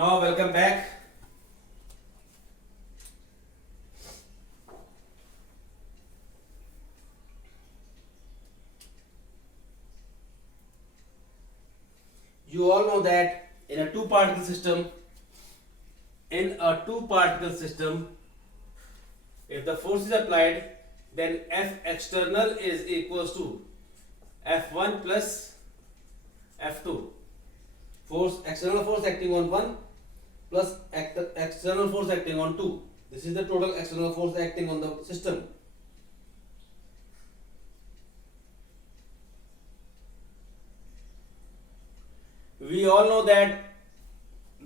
Now welcome back. You all know that in a two particle system, if the force is applied, then F external is equals to F1 plus F2. External force acting on 1 plus external force acting on 2. This is the total external force acting on the system. We all know that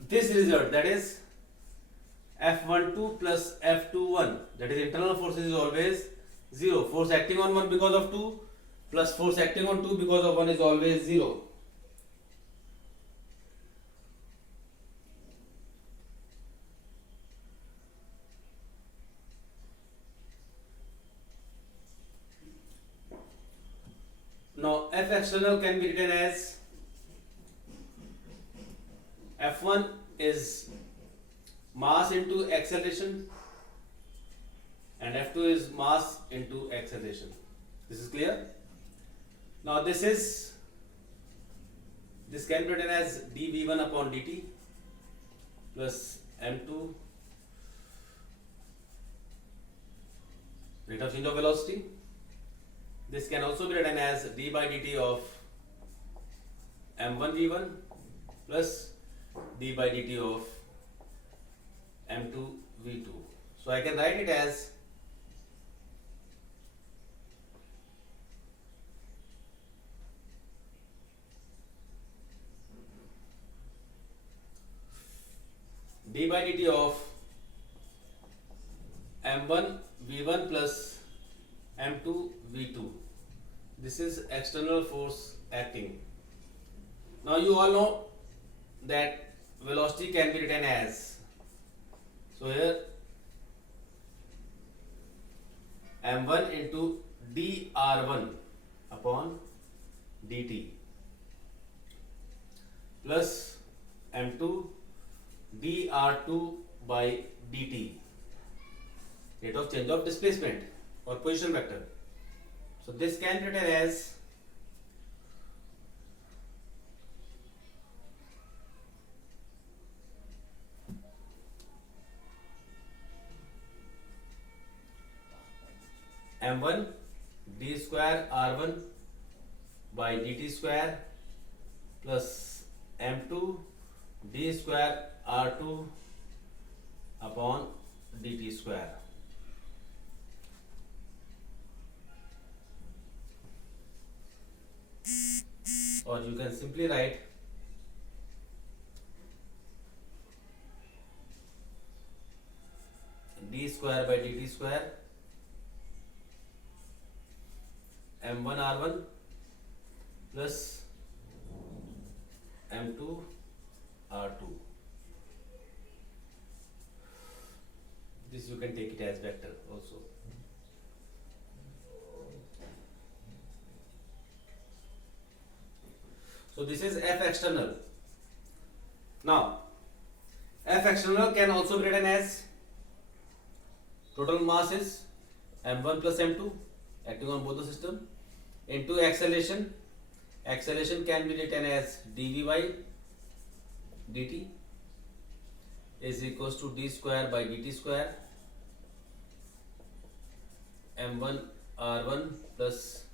this result, that is F12 plus F21, that is internal forces, is always 0. Force acting on 1 because of 2 plus force acting on 2 because of 1 is always 0. Now F external can be written as F1 is mass into acceleration and F2 is mass into acceleration. This is clear? Now this can be written as dv1 upon dt plus m2 rate of change of velocity. This can also be written as d by dt of m1 v1 plus d by dt of m2 v2. So I can write it as d by dt of m1 v1 plus m2 v2. This is external force acting. Now you all know that velocity can be written as, so here m1 into dr1 upon dt plus m2 dr2 by dt, rate of change of displacement or position vector. So this can be written as m1 d square r1 by dt square plus m2 d square r2 upon dt square. Or you can simply write d square by dt square m1 r1 plus m2 r2. This you can take it as vector also. So this is F external. Now F external can also be written as total mass is m1 plus m2 acting on both the system into acceleration. Acceleration can be written as dv by dt is equals to d square by dt square m1 r1 plus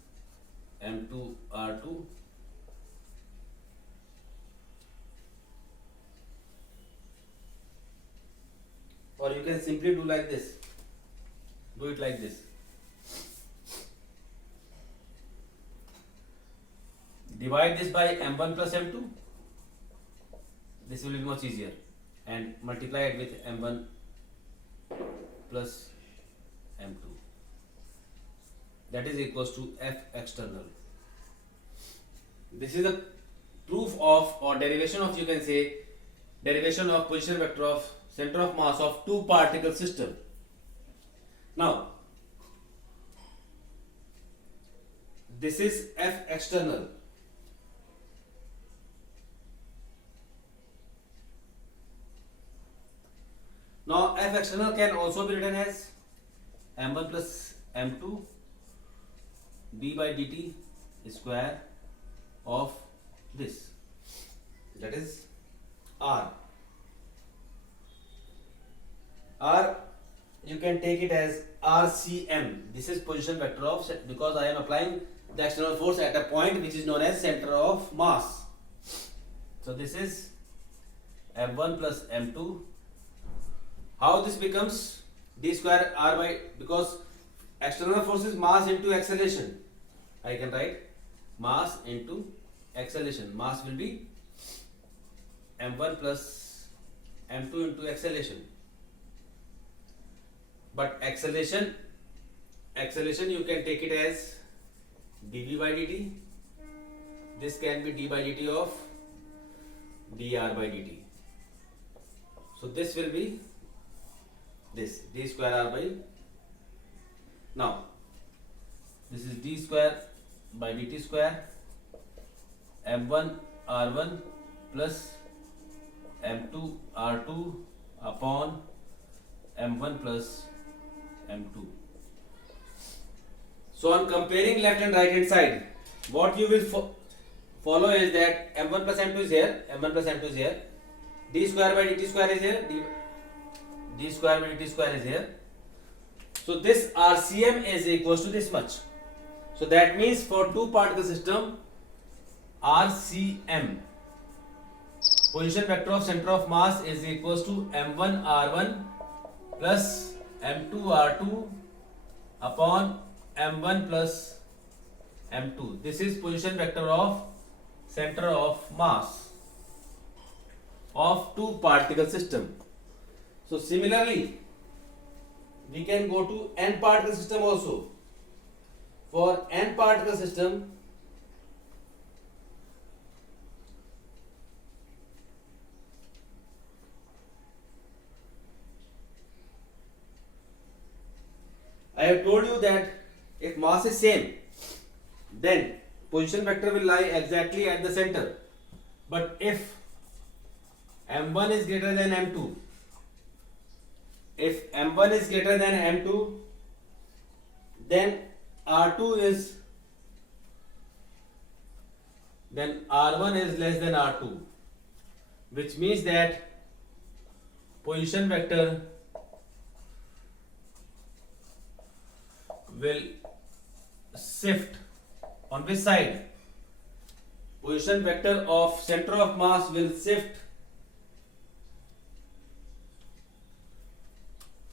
m2 r2 or you can simply do like this. Do it like this. Divide this by m1 plus m2. This will be much easier, and multiply it with m1 plus m2. That is equals to F external. This is a proof of or derivation of, you can say, derivation of position vector of center of mass of two particle system. Now this is F external. Now f external can also be written as m1 plus m2 d by dt square of this, that is r. R, you can take it as RCM. This is position vector of, because I am applying the external force at a point which is known as center of mass. So this is m1 plus m2. How this becomes d square r by, because external force is mass into acceleration. I can write mass into acceleration. Mass will be m1 plus m2 into acceleration. But acceleration you can take it as dv by dt. This can be d by dt of dr by dt. So this will be this d square r by. Now this is d square by dt square m1 r1 plus m2 r2 upon m1 plus m2. So on comparing left and right hand side, what you will follow is that m1 plus m2 is here, m1 plus m2 is here, d square by dt square is here, d square by dt square is here. So this RCM is equals to this much. So that means for two particle system, RCM, position vector of center of mass, is equals to m1 r1 plus m2 r2 upon m1 plus m2. This is position vector of center of mass of two particle system. So similarly, we can go to n particle system also. For n particle system, I have told you that if mass is same, then position vector will lie exactly at the center. But if m1 is greater than m2, if m1 is greater than m2, then r2 is, then r1 is less than r2, which means that position vector will shift on which side? Position vector of center of mass will shift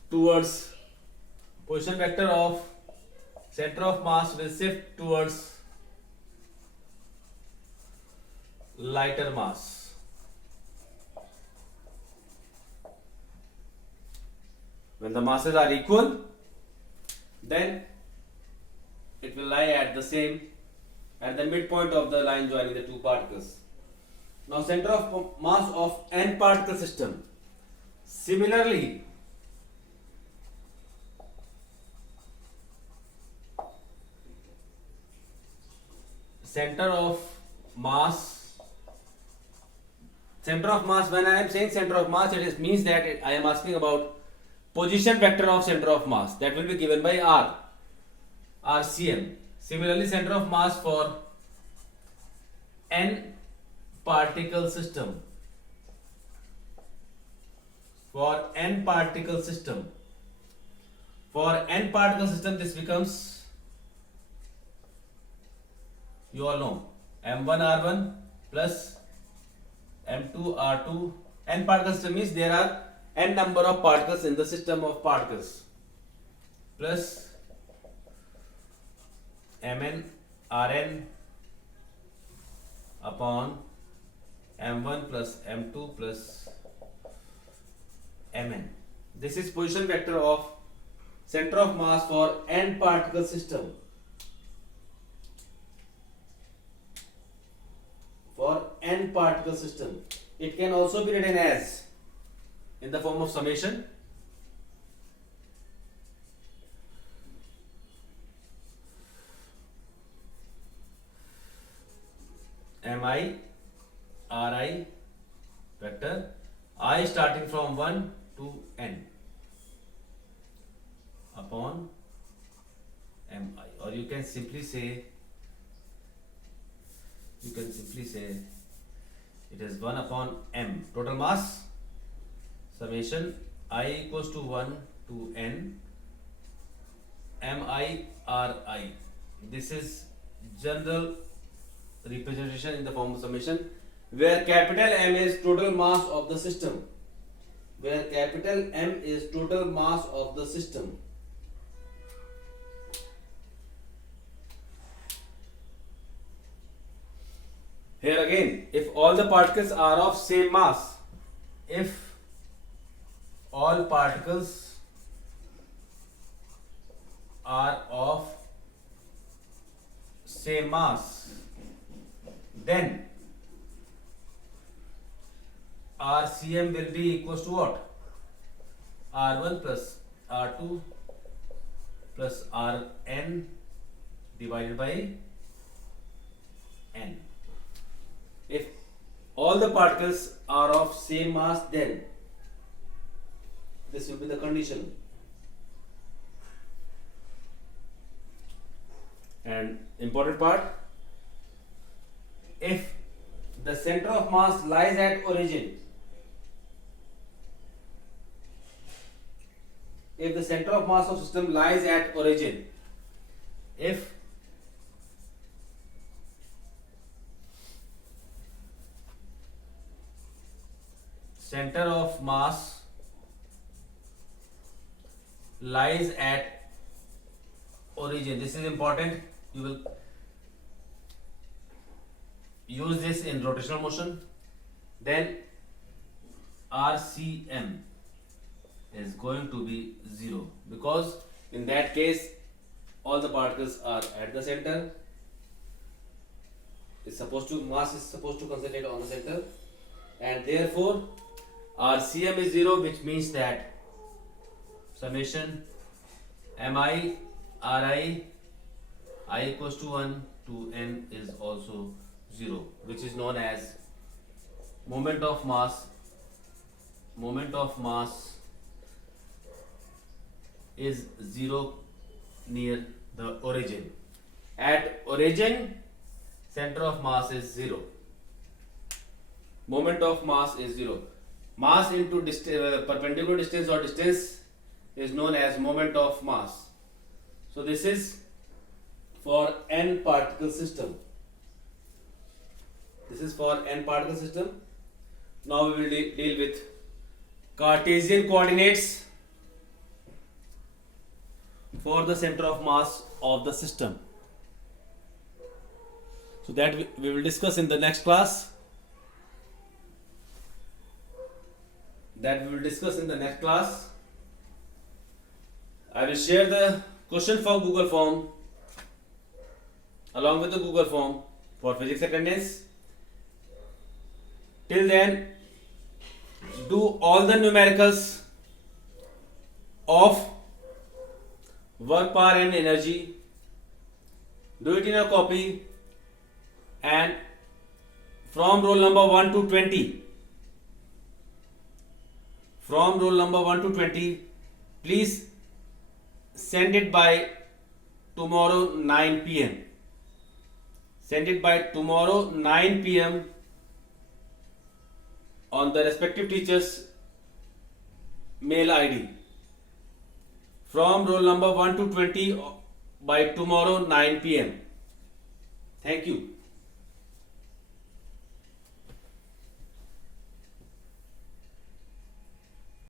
towards, position vector of center of mass will shift towards lighter mass. When the masses are equal, then it will lie at the same, at the midpoint of the line joining the two particles. Now center of mass of n particle system. Similarly, center of mass, when I am saying center of mass, it means that I am asking about position vector of center of mass, that will be given by r, RCM. Similarly, center of mass for n particle system, for n particle system, this becomes, you all know, m1 r1 plus m2 r2. N particle system means there are n number of particles in the system of particles, plus mn rn upon m1 plus m2 plus mn. This is position vector of center of mass for n particle system. For n particle system, it can also be written as in the form of summation mi ri vector, I starting from 1 to n upon mi, or you can simply say it is 1 upon m, total mass summation I equals to 1 to n mi ri. This is general representation in the form of summation, where capital M is total mass of the system. Where capital M is total mass of the system. Here again, if all the particles are of same mass, if all particles are of same mass, then RCM will be equals to what? R1 plus R2 plus Rn divided by n. If all the particles are of same mass, then this will be the condition. And important part, if the center of mass lies at origin, if the center of mass of system lies at origin, if center of mass lies at origin, this is important, you will use this in rotational motion, then RCM is going to be 0, because in that case all the particles are at the center. Mass is supposed to concentrate on the center, and therefore RCM is 0, which means that summation mi ri I equals to 1 to n is also 0, which is known as moment of mass. Moment of mass is 0 near the origin. At origin, center of mass is 0. Moment of mass is 0. Mass into perpendicular distance or distance is known as moment of mass. So this is for n particle system. This is for n particle system. Now we will deal with Cartesian coordinates for the center of mass of the system. So that we will discuss in the next class. I will share the question for Google form along with the Google form for physics attendance. Till then, do all the numericals of work, power and energy. Do it in a copy, and from roll number 1 to 20, please send it by tomorrow 9 p.m. Send it by tomorrow 9 p.m. on the respective teacher's mail ID. From roll number 1 to 20 by tomorrow 9 p.m. Thank you.